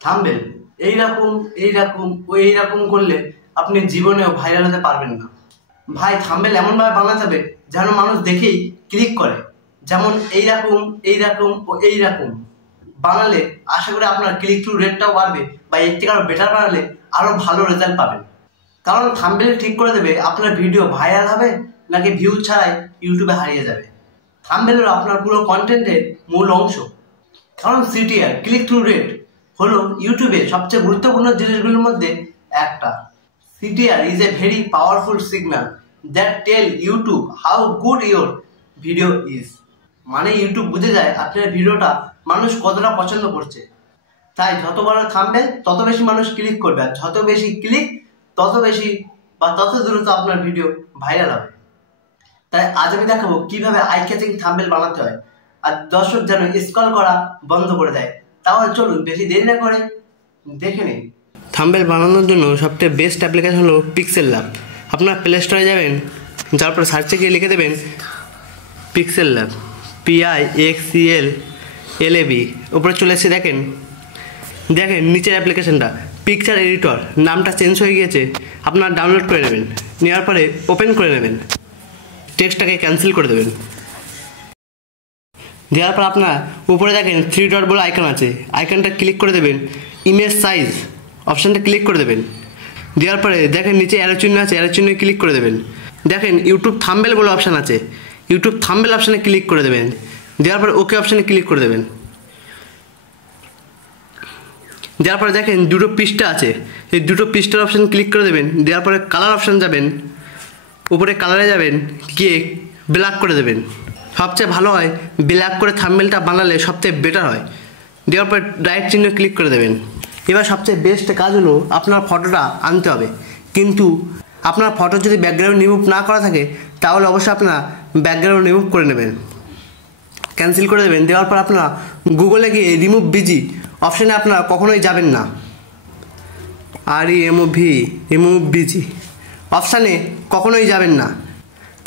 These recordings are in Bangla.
থাম্বনেল এইরকম এইরকম ও এইরকম করলে আপনি জীবনেও ভাইরাল হতে পারবেন না ভাই। থাম্বনেল এমনভাবে বানাতে হবে যেন মানুষ দেখেই ক্লিক করে, যেমন এইরকম এইরকম ও এইরকম বানালে আশা করি আপনার ক্লিক থ্রু রেটটাও বাড়বে, বা এর থেকে আরও বেটার বানালে আরও ভালো রেজাল্ট পাবেন। কারণ থাম্বনেল ঠিক করে দেবে আপনার ভিডিও ভাইরাল হবে নাকি ভিউ ছাড়াই ইউটিউবে হারিয়ে যাবে। থাম্বনেল হলো আপনার পুরো কন্টেন্টের মূল অংশ। কারণ সিটিআর ক্লিক থ্রু রেট হলো ইউটিউবে সবচেয়ে গুরুত্বপূর্ণ জিনিসগুলোর মধ্যে একটা। CTR is a very powerful signal that tell YouTube how good your video is। মানে ইউটিউব বুঝে যায় আপনার ভিডিওটা মানুষ কতটা পছন্দ করছে। তাই যত বড় থাম্বনেল তত বেশি মানুষ ক্লিক করবে, আর যত বেশি ক্লিক তত বেশি বা তত দ্রুত আপনার ভিডিও ভাইরাল হবে। তাই আজ আমি দেখাবো কিভাবে আই ক্যাচিং থাম্বনেল বানাতে হয়, আর দর্শক যেন স্ক্রল করা বন্ধ করে দেয়। তাহলে চলুন বেশি দেরি না করে দেখে নিন। থাম্বনেল বানানোর জন্য সবচেয়ে বেস্ট অ্যাপ্লিকেশন হলো পিক্সেল ল্যাব। আপনার প্লে স্টোরে যাবেন, যার পরে সার্চে গিয়ে লিখে দেবেন পিক্সেল ল্যাব, PIXCLLAB। উপরে চলে এসে দেখেন নিচের অ্যাপ্লিকেশনটা পিকচার এডিটর, নামটা চেঞ্জ হয়ে গিয়েছে। আপনার ডাউনলোড করে নেবেন, নেওয়ার পরে ওপেন করে নেবেন, টেক্সটটাকে ক্যান্সেল করে দেবেন। দেওয়ার পর আপনার উপরে দেখেন 3 ডট বলে আইকন আছে, আইকনটা ক্লিক করে দেবেন। ইমেজ সাইজ অপশানটা ক্লিক করে দেবেন। দেওয়ার পরে দেখেন নিচে অ্যারো চিহ্ন আছে, অ্যারো চিহ্নে ক্লিক করে দেবেন। দেখেন ইউটিউব থাম্বনেল বলে অপশান আছে, ইউটিউব থাম্বনেল অপশানে ক্লিক করে দেবেন। দেওয়ার পরে ওকে অপশানে ক্লিক করে দেবেন। দেওয়ার পরে দেখেন দুটো পৃষ্ঠা আছে, এই দুটো পৃষ্ঠার অপশান ক্লিক করে দেবেন। দেওয়ার পরে কালার অপশান যাবেন, উপরে কালারে যাবেন, গিয়ে ব্ল্যাক করে দেবেন। সবচেয়ে ভালো হয় ব্ল্যাক করে থাম্বনেলটা বানালে সবচেয়ে বেটার হয়। দেওয়ার পরে রাইট চিহ্ন ক্লিক করে দেবেন। এবার সবচেয়ে বেস্ট কাজ হলো আপনার ফটোটা আনতে হবে, কিন্তু আপনার ফটো যদি ব্যাকগ্রাউন্ড রিমুভ না করা থাকে তাহলে অবশ্যই আপনার ব্যাকগ্রাউন্ড রিমুভ করে নেবেন, ক্যান্সেল করে দেবেন। দেওয়ার পর আপনারা গুগলে গিয়ে রিমুভ বিজি অপশানে আপনারা কখনোই যাবেন না, রিমুভ বিজি অপশানে কখনোই যাবেন না,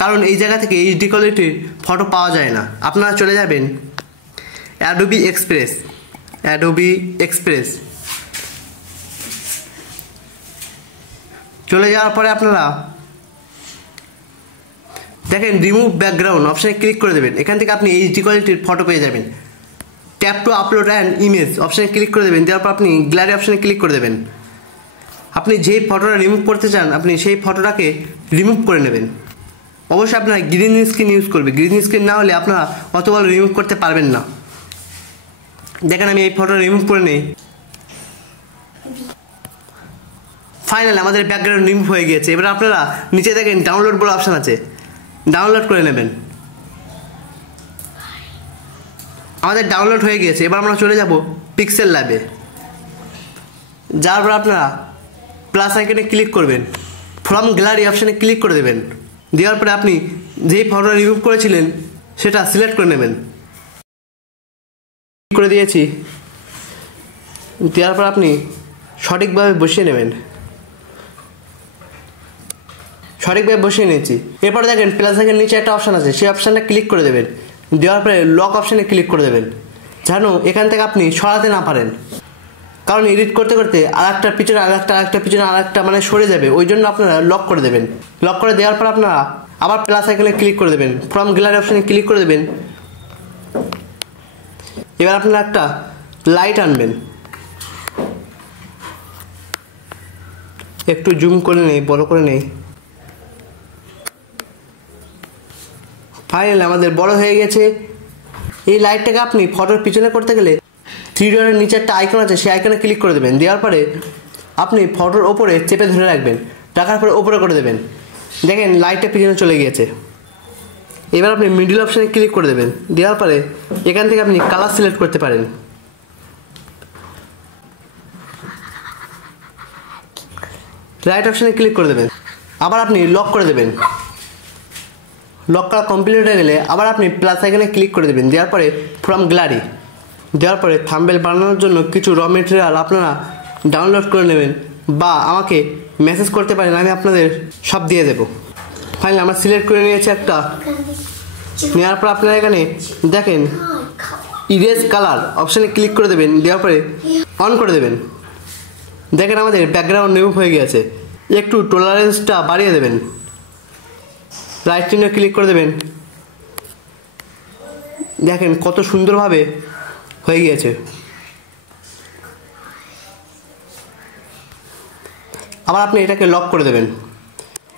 কারণ এই জায়গা থেকে এইচডি কোয়ালিটির ফটো পাওয়া যায় না। আপনারা চলে যাবেন অ্যাডোবি এক্সপ্রেস। চলে যাওয়ার পরে আপনারা দেখেন রিমুভ ব্যাকগ্রাউন্ড অপশানে ক্লিক করে দেবেন। এখান থেকে আপনি এইচডি কোয়ালিটির ফটো পেয়ে যাবেন। Tap two upload and image অপশানে ক্লিক করে দেবেন। দেওয়ার পর আপনি গ্যালারি অপশানে ক্লিক করে দেবেন। আপনি যেই ফটোটা রিমুভ করতে চান আপনি সেই ফটোটাকে রিমুভ করে নেবেন। অবশ্যই আপনারা গ্রিন স্ক্রিন ইউজ করবে, গ্রিন স্ক্রিন না হলে আপনারা অত ভালো রিমুভ করতে পারবেন না। দেখেন আমি এই ফটো রিমুভ করে নিই। ফাইনালি আমাদের ব্যাকগ্রাউন্ড রিমুভ হয়ে গিয়েছে। এবার আপনারা নিচে দেখেন ডাউনলোড বলে অপশান আছে, ডাউনলোড করে নেবেন। আমাদের ডাউনলোড হয়ে গিয়েছে। এবার আমরা চলে যাব পিক্সেল ল্যাবে, যার পর আপনারা প্লাস আইকনে ক্লিক করবেন, ফ্রম গ্যালারি অপশানে ক্লিক করে দেবেন। দেওয়ার পরে আপনি যেই ফটোটা রিমুভ করেছিলেন সেটা সিলেক্ট করে নেবেন। করে দিয়েছি, দেওয়ার পর আপনি সঠিকভাবে বসিয়ে নেবেন। সঠিকভাবে বসিয়ে নিয়েছি। এরপর দেখেন প্লাস আইকনের নিচে একটা অপশান আছে, সেই অপশানটা ক্লিক করে দেবেন। দেওয়ার পরে লক অপশানে ক্লিক করে দেবেন, যেন এখান থেকে আপনি সরাতে না পারেন। কারণ এডিট করতে করতে আরেকটার পিছনে আরেকটা মানে সরে যাবে, ওই জন্য আপনারা লক করে দেবেন। লক করে দেওয়ার পর আপনারা আবার প্লাস আইকনে ক্লিক করে দেবেন, ফ্রম গ্যালারি অপশানে ক্লিক করে দেবেন। এবার আপনারা একটা লাইট আনবেন, একটু জুম করে নেই, বড় করে নেই। ফাইনালি আমাদের বড় হয়ে গেছে। এই লাইটটাকে আপনি ফটোর পিছনে করতে গেলে 3 ডটের নিচে একটা আইকন আছে, সেই আইকনে ক্লিক করে দেবেন। দেওয়ার পরে আপনি ফটোর ওপরে চেপে ধরে রাখবেন, রাখার পরে ওপরে করে দেবেন। দেখেন লাইটটা পিছনে চলে গিয়েছে। এবার আপনি মিডল অপশানে ক্লিক করে দেবেন। দেওয়ার পরে এখান থেকে আপনি কালার সিলেক্ট করতে পারেন। রাইট অপশানে ক্লিক করে দেবেন, আবার আপনি লক করে দেবেন। লক করা কমপ্লিট হয়ে গেলে আবার আপনি প্লাস আইকনে ক্লিক করে দেবেন। দেওয়ার পরে ফ্রম গ্যালারি, দেওয়ার পরে থাম্বনেল বানানোর জন্য কিছু র মেটেরিয়াল আপনারা ডাউনলোড করে নেবেন, বা আমাকে মেসেজ করতে পারেন, আমি আপনাদের সব দিয়ে দেবো। ফাইনালি আমরা সিলেক্ট করে নিয়েছি একটা। নেওয়ার পর আপনারা এখানে দেখেন ইরেজ কালার অপশানে ক্লিক করে দেবেন। দেওয়ার পরে অন করে দেবেন। দেখেন আমাদের ব্যাকগ্রাউন্ড রিমুভ হয়ে গিয়েছে। একটু টলারেন্সটা বাড়িয়ে দেবেন, রাইট চিহ্নে ক্লিক করে দেবেন। দেখেন কত সুন্দরভাবে হয়ে গিয়েছে। আবার আপনি এটাকে লক করে দেবেন।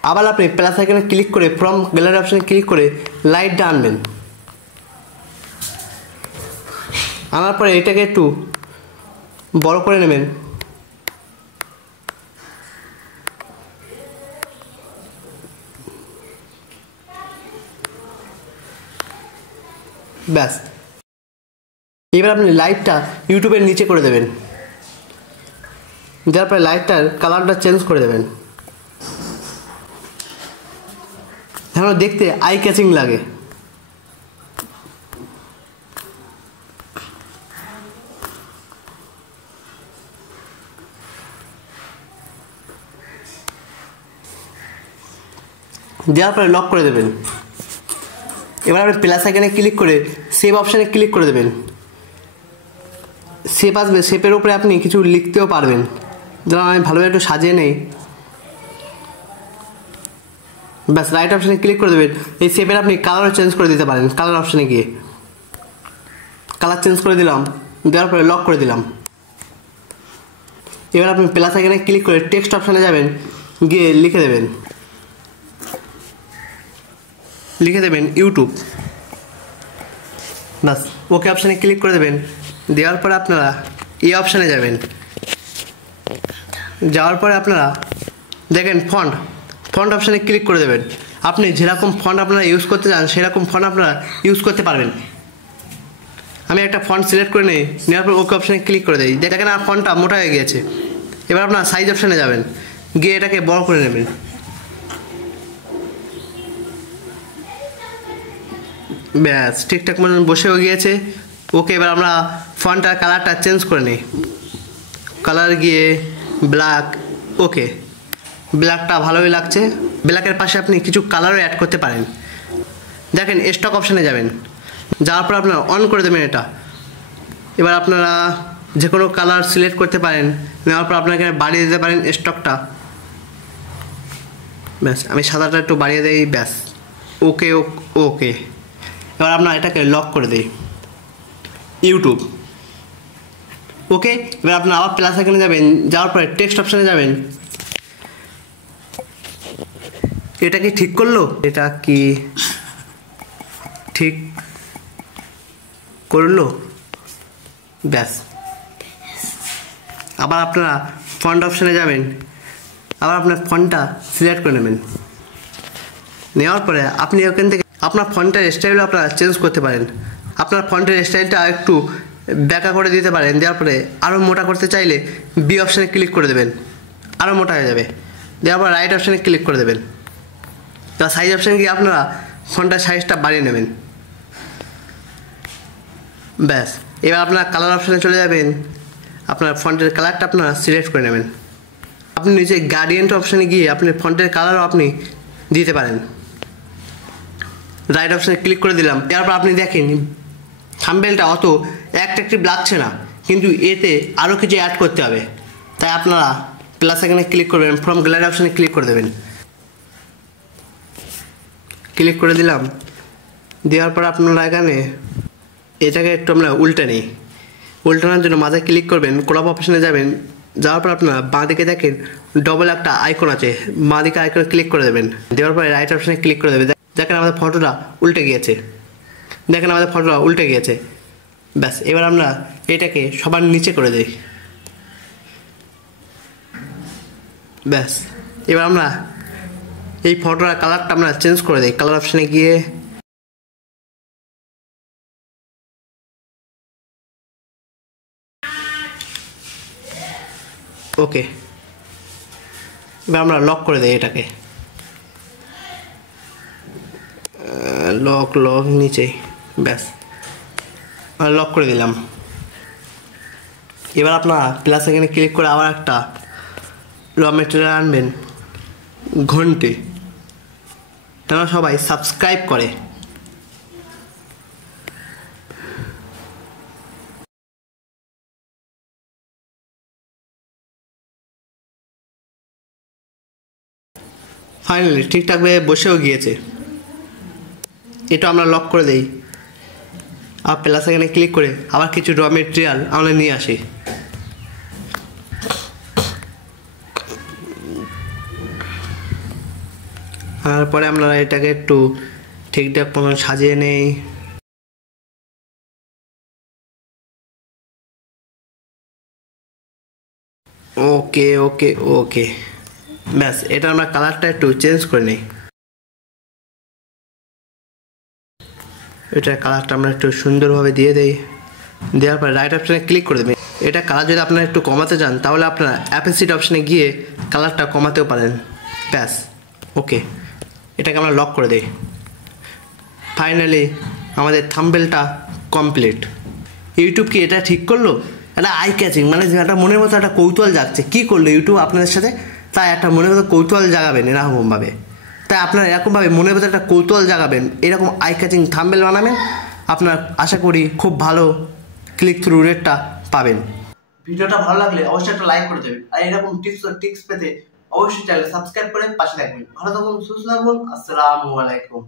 আবার আপনি প্লাস আইকনে ক্লিক করে ফ্রম গ্যালারি অপশানে ক্লিক করে লাইটটা আনবেন। আনার পরে এটাকে একটু বড় করে নেবেন। ব্যাস, এবার আপনি লাইটটা ইউটিউবের নিচে করে দেবেন। দেওয়ার পরে লাইটটার কালারটা চেঞ্জ করে দেবেন যেন দেখতে আই ক্যাচিং লাগে। দেওয়ার পরে লক করে দেবেন। এবার আপনি প্লাস আইকনে ক্লিক করে সেভ অপশানে ক্লিক করে দেবেন। শেপ আসবে, শেপের উপরে আপনি কিছু লিখতেও পারবেন। ধরুন আমি ভালোভাবে একটু সাজিয়ে নেই। ব্যাস, রাইট অপশানে ক্লিক করে দেবেন। এই শেপের আপনি কালারও চেঞ্জ করে দিতে পারেন। কালার অপশানে গিয়ে কালার চেঞ্জ করে দিলাম, দেওয়ার পরে লক করে দিলাম। এবার আপনি প্লাস আইকনে ক্লিক করে টেক্সট অপশানে যাবেন, গিয়ে লিখে দেবেন ইউটিউব। বাস, ওকে অপশানে ক্লিক করে দেবেন। দেওয়ার পরে আপনারা এই অপশানে যাবেন। যাওয়ার পরে আপনারা দেখেন ফন্ট অপশানে ক্লিক করে দেবেন। আপনি যেরকম ফন্ট আপনারা ইউজ করতে চান সেরকম ফন্ট আপনারা ইউজ করতে পারবেন। আমি একটা ফন্ট সিলেক্ট করে নিই, নেওয়ার পর ওকে অপশানে ক্লিক করে দিই। দেখেন আর ফন্টটা মোটা হয়ে গিয়েছে। এবার আপনারা সাইজ অপশানে যাবেন, গিয়ে এটাকে বড় করে নেবেন। ব্যাস, ঠিকঠাক মতন বসেও গিয়েছে। ওকে, এবার আমরা ফন্টটার কালারটা চেঞ্জ করে নিই। কালার গিয়ে ব্ল্যাক। ওকে, ব্ল্যাকটা ভালোই লাগছে। ব্ল্যাকের পাশে আপনি কিছু কালারও অ্যাড করতে পারেন। দেখেন স্টক অপশানে যাবেন, যাওয়ার পর আপনারা অন করে দেবেন এটা। এবার আপনারা যে কোনো কালার সিলেক্ট করতে পারেন। নেওয়ার পর আপনাকে বাড়িয়ে দিতে পারেন স্টকটা। ব্যাস, আমি সাদাটা একটু বাড়িয়ে দিই। ব্যাস, ওকে ওকে। এবার আপনারা এটাকে লক করে দিই ইউটিউব। ওকে, এবার আপনারা আবার প্লাস আইকনে যাবেন, যাওয়ার পরে টেক্সট অপশানে যাবেন। এটা কি ঠিক করলো? এটা কি ঠিক করলো? ব্যাস, আবার আপনারা ফন্ট অপশানে যাবেন। আবার আপনার ফন্টটা সিলেক্ট করে নেবেন। নেওয়ার পরে আপনি ওখান থেকে আপনার ফন্টের স্টাইল আপনারা চেঞ্জ করতে পারেন। আপনার ফন্টের স্টাইলটা একটু ব্যাকা করে দিতে পারেন। দেওয়ার পরে আরও মোটা করতে চাইলে বি অপশানে ক্লিক করে দেবেন, আরও মোটা হয়ে যাবে। দেওয়ার পর রাইট অপশানে ক্লিক করে দেবেন। তা সাইজ অপশানে গিয়ে আপনারা ফন্টের সাইজটা বাড়িয়ে নেবেন। ব্যাস, এবার আপনারা কালার অপশানে চলে যাবেন। আপনার ফন্টের কালারটা আপনারা সিলেক্ট করে নেবেন। আপনি নিচে গ্রেডিয়েন্ট অপশানে গিয়ে আপনি ফন্টের কালারও আপনি দিতে পারেন। রাইট অপশানে ক্লিক করে দিলাম। এরপর আপনি দেখেন থাম্বনেলটা অত অ্যাট্রাকটিভ লাগছে না, কিন্তু এতে আরও কিছু অ্যাড করতে হবে। তাই আপনারা প্লাস আইকনে ক্লিক করবেন, ফ্রম গ্যালারি অপশানে ক্লিক করে দেবেন। ক্লিক করে দিলাম। দেওয়ার পর আপনারা এখানে এটাকে একটু আমরা উল্টানোর জন্য মাথায় ক্লিক করবেন, ক্রপ অপশানে যাবেন। যাওয়ার পর আপনারা বাঁ দিকে দেখেন ডবল একটা আইকন আছে, বাঁ দিকে আইকনে ক্লিক করে দেবেন। দেওয়ার পরে রাইট অপশানে ক্লিক করে দেবেন। দেখেন আমাদের ফটোটা উল্টে গিয়েছে। ব্যাস, এবার আমরা এটাকে সবার নিচে করে দিই। ব্যাস, এবার আমরা এই ফটোর কালারটা আমরা চেঞ্জ করে দিই। কালার অপশানে গিয়ে ওকে, এবার আমরা লক করে দিই এটাকে। লক নিচে। ব্যাস, লক করে দিলাম। এবার আপনারা প্লাস এখানে ক্লিক করে আবার একটা র মেটেরিয়াল আনবেন, ঘন্টি, যেন সবাই সাবস্ক্রাইব করে। ফাইনালি ঠিকঠাকভাবে বসেও গিয়েছে। এটা আমরা লক করে দেই, আর প্লাস এখানে ক্লিক করে আবার কিছু র মেটেরিয়াল আমরা নিয়ে আসি। তারপরে আমরা এটাকে একটু ঠিকঠাক মতন সাজিয়ে নেই। ওকে ওকে ওকে, ব্যাস এটা আমরা কালারটা একটু চেঞ্জ করে নিই। এটার কালারটা আমরা একটু সুন্দরভাবে দিয়ে দেই। দেওয়ার পর রাইট অপশানে ক্লিক করে দেবেন। এটা কালার যদি আপনারা একটু কমাতে চান তাহলে আপনারা অ্যাপেসিড অপশানে গিয়ে কালারটা কমাতেও পারেন। ব্যাস ওকে, এটাকে আমরা লক করে দিই। ফাইনালি আমাদের থাম্বনেলটা কমপ্লিট। ইউটিউব কি এটা ঠিক করলো? একটা আই ক্যাচিং, মানে একটা মনের মতো একটা কৌতূহল জাগছে। কী করলো ইউটিউব আপনাদের সাথে? তাই একটা মনের মতো কৌতূহল জাগাবেন এরকমভাবে। তাই আপনারা এরকমভাবে মনের মতো একটা কৌতূহল জাগাবেন, এরকম আই ক্যাচিং থাম্বনেল বানাবেন, আপনার আশা করি খুব ভালো ক্লিক থ্রু রেটটা পাবেন। ভিডিওটা ভালো লাগলে অবশ্যই একটা লাইক করে দেবেন, আর এরকম টিপস পেতে অবশ্যই চ্যানেল সাবস্ক্রাইব করে পাশে থাকবেন। ভালো থাকুন, সুস্থ থাকুন। আসসালামু আলাইকুম।